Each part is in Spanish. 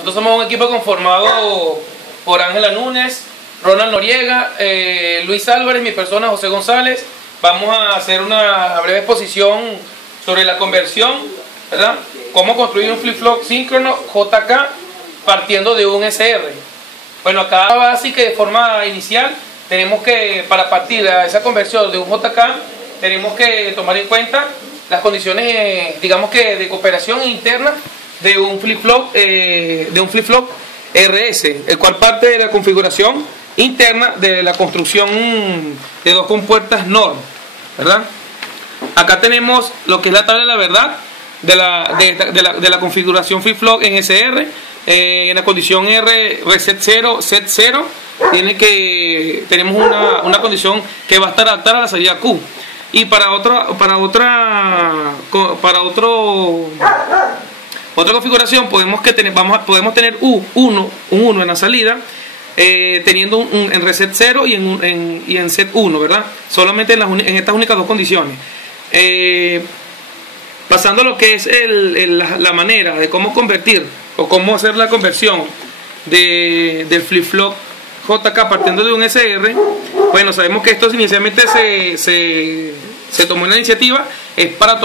Nosotros somos un equipo conformado por Ángela Núñez, Ronald Noriega, Luis Álvarez, mi persona José González. Vamos a hacer una breve exposición sobre la conversión, ¿verdad? Cómo construir un flip-flop síncrono JK partiendo de un SR. Bueno, acá así que de forma inicial tenemos que, para partir a esa conversión de un JK, tenemos que tomar en cuenta las condiciones, digamos que de cooperación interna de un flip-flop RS, el cual parte de la configuración interna de la construcción de dos compuertas NOR, ¿verdad? Acá tenemos lo que es la tabla de la verdad de la configuración flip-flop en SR. En la condición R reset 0 set 0 tenemos una condición que va a estar adaptada a la salida Q, y otra configuración podemos tener un 1 en la salida, teniendo en reset 0 y en set 1, ¿verdad? Solamente en estas únicas dos condiciones. Pasando a lo que es la manera de cómo convertir o cómo hacer la conversión del flip-flop JK partiendo de un SR. Bueno, sabemos que esto inicialmente se tomó en la iniciativa es para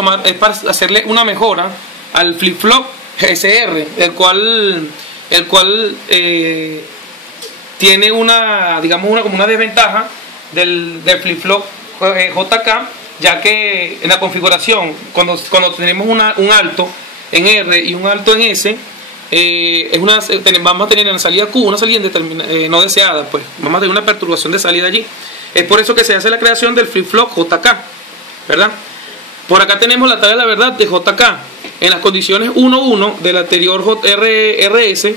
hacerle una mejora al flip-flop SR, el cual tiene como una desventaja del flip-flop JK, ya que en la configuración, cuando tenemos un alto en R y un alto en S, vamos a tener en la salida Q una salida no deseada, pues vamos a tener una perturbación de salida allí. Es por eso que se hace la creación del flip-flop JK, ¿verdad? Por acá tenemos la tabla de la verdad de JK. En las condiciones 1.1 del anterior RS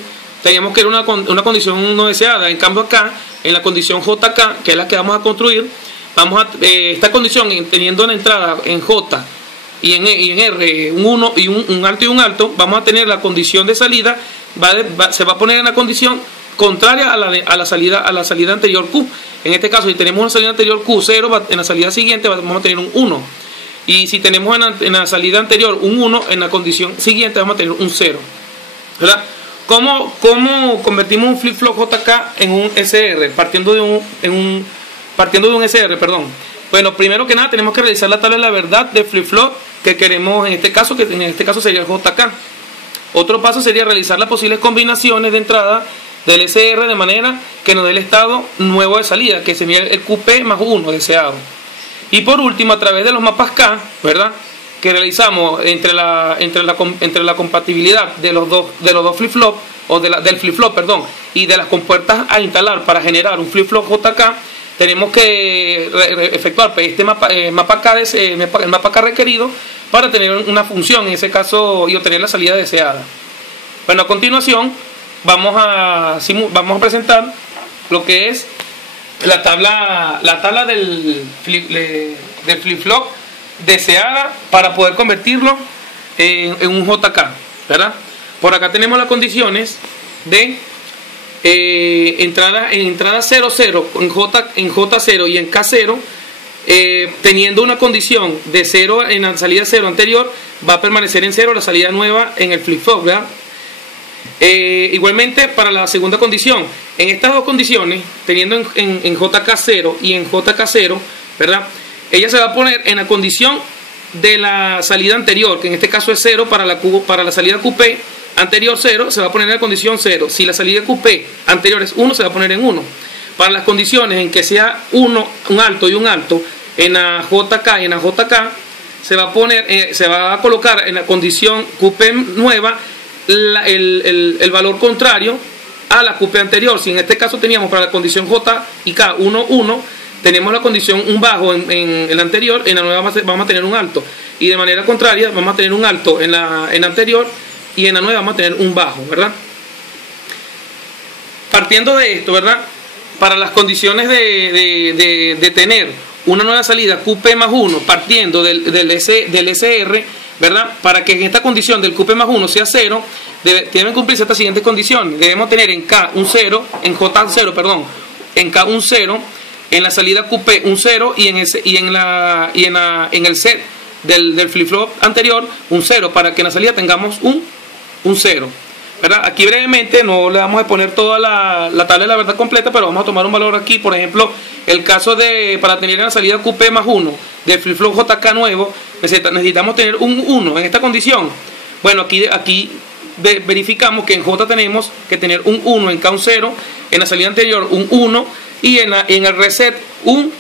teníamos que era una condición no deseada. En cambio acá, en la condición JK, que es la que vamos a construir, esta condición, teniendo la entrada en J y en R un 1 y un alto, vamos a tener la condición de salida, se va a poner en la condición contraria a la salida anterior Q. En este caso, si tenemos una salida anterior Q0, en la salida siguiente vamos a tener un 1. Y si tenemos en la salida anterior un 1, en la condición siguiente vamos a tener un 0, ¿verdad? ¿Cómo convertimos un flip-flop JK en un SR? Partiendo de un SR, perdón. Bueno, primero que nada tenemos que realizar la tabla de la verdad de flip-flop que queremos en este caso sería el JK. Otro paso sería realizar las posibles combinaciones de entrada del SR de manera que nos dé el estado nuevo de salida, que sería el QP más 1 deseado. Y por último, a través de los mapas K, ¿verdad?, que realizamos entre la compatibilidad de los dos flip-flop, o del flip-flop, perdón, y de las compuertas a instalar para generar un flip-flop JK, tenemos que efectuar este mapa K requerido para tener una función en ese caso y obtener la salida deseada. Bueno, a continuación vamos a presentar lo que es la tabla del flip-flop deseada para poder convertirlo en un JK, ¿verdad? Por acá tenemos las condiciones de entrada 00 en J0 y en K0, teniendo una condición de 0 en la salida 0 anterior, va a permanecer en 0 la salida nueva en el flip-flop, ¿verdad? Igualmente para la segunda condición, en estas dos condiciones, teniendo en JK0 y en JK0, ¿verdad?, ella se va a poner en la condición de la salida anterior, que en este caso es 0 para la salida QP anterior 0, se va a poner en la condición 0. Si la salida QP anterior es 1, se va a poner en 1. Para las condiciones en que sea un alto y un alto en la JK y en la JK, se va a colocar en la condición QP nueva el valor contrario a la QP anterior. Si en este caso teníamos para la condición J y K 1, 1, tenemos la condición un bajo en la anterior, en la nueva vamos a tener un alto, y de manera contraria vamos a tener un alto en la anterior, y en la nueva vamos a tener un bajo, ¿verdad? Partiendo de esto, ¿verdad?, para las condiciones de tener una nueva salida QP más 1 partiendo del SR, ¿verdad?, para que en esta condición del QP más 1 sea 0, deben cumplirse estas siguientes condiciones. Debemos tener en K un 0, en J un 0, perdón, en K un 0, en la salida QP un 0 y en el set del flip-flop anterior un 0, para que en la salida tengamos un 0. ¿verdad? Aquí brevemente no le vamos a poner toda la tabla de la verdad completa, pero vamos a tomar un valor aquí. Por ejemplo, el caso de para tener en la salida QP más 1 del flip-flop JK nuevo, necesitamos tener un 1 en esta condición. Bueno, aquí verificamos que en J tenemos que tener un 1, en K un 0, en la salida anterior un 1 y en el reset un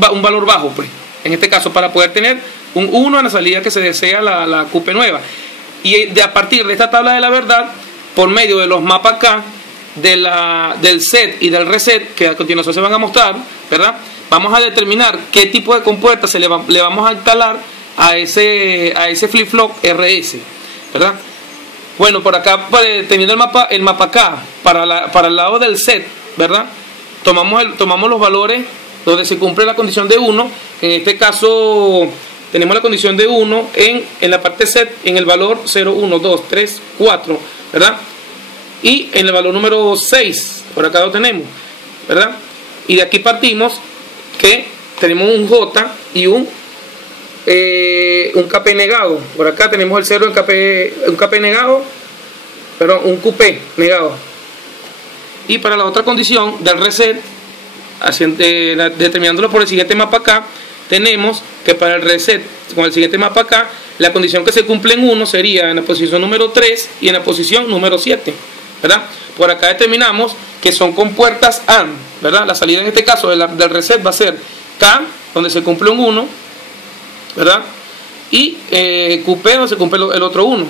valor bajo, pues. En este caso, para poder tener un 1 en la salida que se desea la QP nueva. Y a partir de esta tabla de la verdad, por medio de los mapas K, del set y del reset, que a continuación se van a mostrar, ¿verdad? Vamos a determinar qué tipo de compuerta le vamos a instalar a ese flip-flop RS, ¿verdad? Bueno, por acá, teniendo el mapa K para el lado del set, ¿verdad? Tomamos los valores donde se cumple la condición de 1, en este caso tenemos la condición de 1 en la parte set, en el valor 0, 1, 2, 3, 4, ¿verdad? Y en el valor número 6, por acá lo tenemos, ¿verdad? Y de aquí partimos que tenemos un J y un KP negado. Por acá tenemos el 0 en un KP negado, perdón, un QP negado. Y para la otra condición del reset, determinándolo por el siguiente mapa acá, tenemos que para el reset con el siguiente mapa acá, la condición que se cumple en 1 sería en la posición número 3 y en la posición número 7, ¿verdad? Por acá determinamos que son compuertas AND, ¿verdad? La salida en este caso del reset va a ser K, donde se cumple un 1, ¿verdad? Y QP, donde se cumple el otro 1.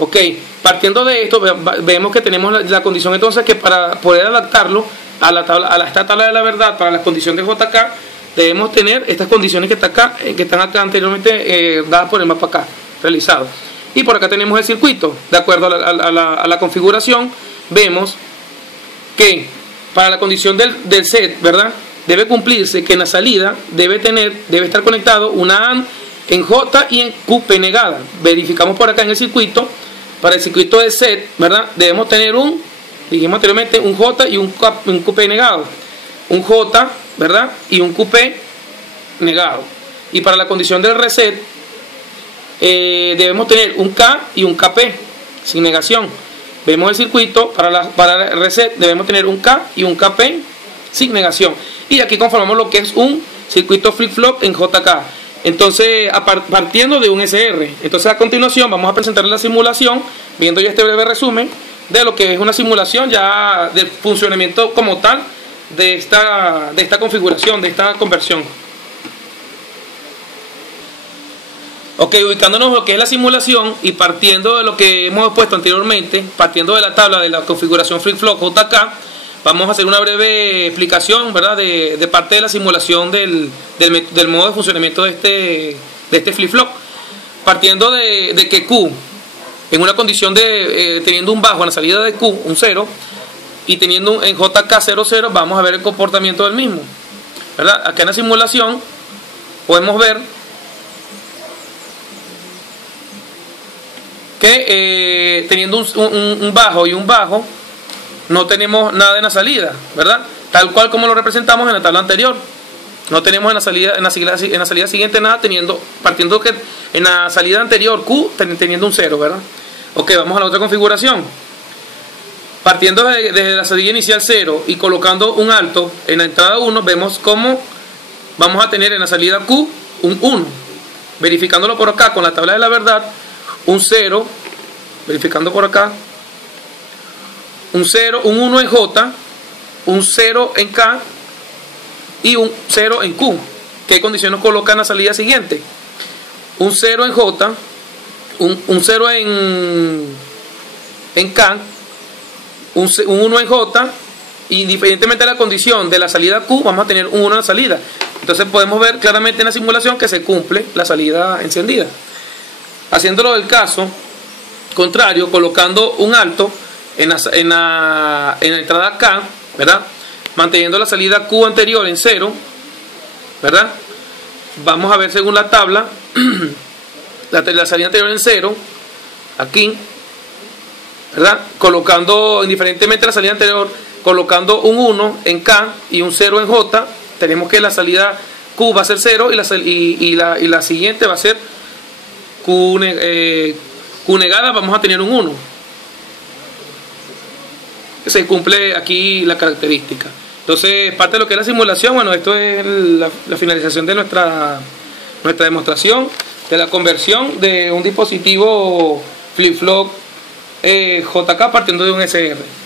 Ok, partiendo de esto, vemos que tenemos la condición entonces que para poder adaptarlo a esta tabla de la verdad para la condición de JK, debemos tener estas condiciones que están acá anteriormente dadas por el mapa acá realizado. Y por acá tenemos el circuito. De acuerdo a la configuración, vemos que para la condición del set, ¿verdad? Debe cumplirse que en la salida debe estar conectado una AND en J y en QP negada. Verificamos por acá en el circuito. Para el circuito de set, ¿verdad? Debemos tener dijimos anteriormente, un J y un QP negado. Un J, ¿verdad? Y un QP negado. Y para la condición del reset, debemos tener un K y un KP sin negación. Vemos el circuito, para el reset debemos tener un K y un KP sin negación. Y aquí conformamos lo que es un circuito flip-flop en JK. Entonces, partiendo de un SR. Entonces, a continuación vamos a presentar la simulación, viendo ya este breve resumen de lo que es una simulación ya del funcionamiento como tal de esta configuración, de esta conversión. Ok, ubicándonos en lo que es la simulación y partiendo de lo que hemos expuesto anteriormente, partiendo de la tabla de la configuración flip-flop JK, vamos a hacer una breve explicación, ¿verdad? de parte de la simulación del modo de funcionamiento de este flip-flop. Partiendo de que Q, en una condición teniendo un bajo en la salida de Q, un 0, y teniendo en JK 0, 0, vamos a ver el comportamiento del mismo, ¿verdad? Acá en la simulación podemos ver que teniendo un bajo y un bajo, no tenemos nada en la salida, ¿verdad? Tal cual como lo representamos en la tabla anterior. No tenemos en la salida siguiente nada, partiendo que en la salida anterior Q teniendo un 0, ¿verdad? Ok, vamos a la otra configuración. Partiendo desde la salida inicial 0 y colocando un alto en la entrada 1, vemos cómo vamos a tener en la salida Q un 1. Verificándolo por acá con la tabla de la verdad, un 0, verificando por acá, un 0, un 1 en J, un 0 en K y un 0 en Q. ¿Qué condición nos coloca en la salida siguiente? Un 0 en J, un 0 en K, un 1 en J, independientemente de la condición de la salida Q, vamos a tener un 1 en la salida. Entonces podemos ver claramente en la simulación que se cumple la salida encendida. Haciéndolo del caso contrario, colocando un alto en la entrada K, ¿verdad? Manteniendo la salida Q anterior en 0, ¿verdad? Vamos a ver según la tabla la salida anterior en 0, aquí, ¿verdad? Colocando, indiferentemente de la salida anterior, colocando un 1 en K y un 0 en J, tenemos que la salida Q va a ser 0 y la siguiente va a ser Q Q negada vamos a tener un 1. Se cumple aquí la característica. Entonces, parte de lo que es la simulación, bueno, esto es la finalización de nuestra demostración de la conversión de un dispositivo flip-flop JK partiendo de un SR.